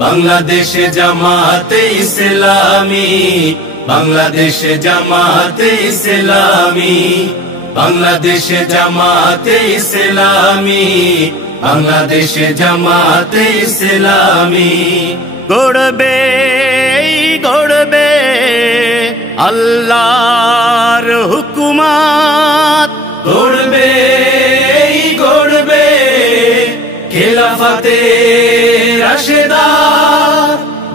বাংলাদেশে জামাতে ইসলামী, বাংলাদেশে জামাতে ইসলামী, বাংলাদেশে জামাতে ইসলামী, বাংলাদেশে জামাতে ইসলামী। গড়বে গড়বে আল্লাহর হুকুমত, গড়বে গড়বে খেলাফতে রাশেদা,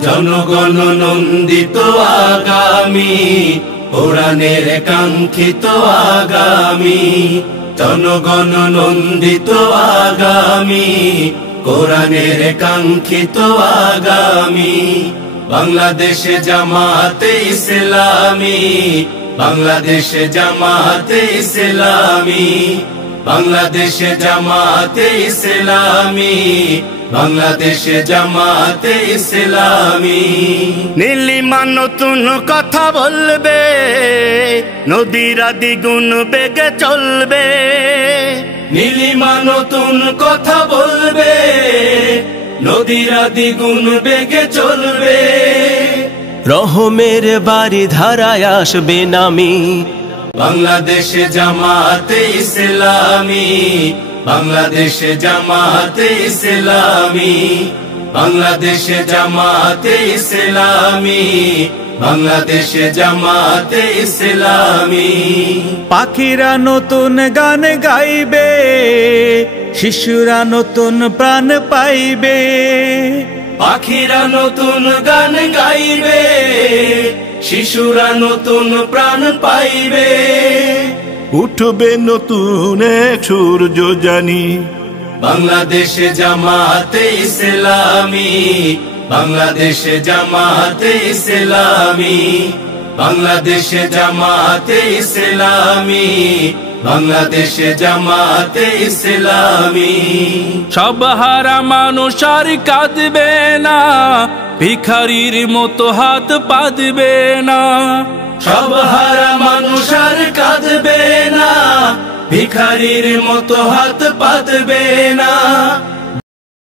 জনগণ নন্দিত আগামী, কোরআনের কাঙ্ক্ষিত আগামী, জনগণ নন্দিত আগামী, কোরআনের কাঙ্ক্ষিত আগামী। বাংলাদেশে জামাতে ইসলামী, বাংলাদেশে জামাতে ইসলামী, বাংলাদেশে জামাতে ইসলামী, বাংলাদেশে জামাতে ইসলামী। নীলিমা নতুন কথা বলবে, নদীরা দ্বিগুণ বেগে চলবে, নীলিমা নতুন কথা বলবে, নদীরা দ্বিগুণ বেগে চলবে। রহমের বাড়ি ধারায় আসবে নামি, বাংলাদেশে জামাতে ইসলামী, বাংলাদেশে জামাতে ইসলামী, বাংলাদেশে জামাতে ইসলামী, বাংলাদেশে জামাতে ইসলামী। পাখিরা নতুন গান গাইবে, শিশুরা নতুন প্রাণ পাইবে, পাখিরা নতুন গান গাইবে, শিশুরা নতুন প্রাণ পাইবে। উঠবে নতুন এক সূর্য জানি, বাংলাদেশে জামাতে ইসলামী, বাংলাদেশে জামাতে ইসলামী, বাংলাদেশে জামাতে ইসলামী, বাংলাদেশে জামাতে ইসলামী। সব হারা মানুষ আর কাঁদবে না, ভিখারির মতো হাত পাতবে না, সব হারা মানুষ আর কাঁদবে না, ভিখারির মতো হাত পাতবে না।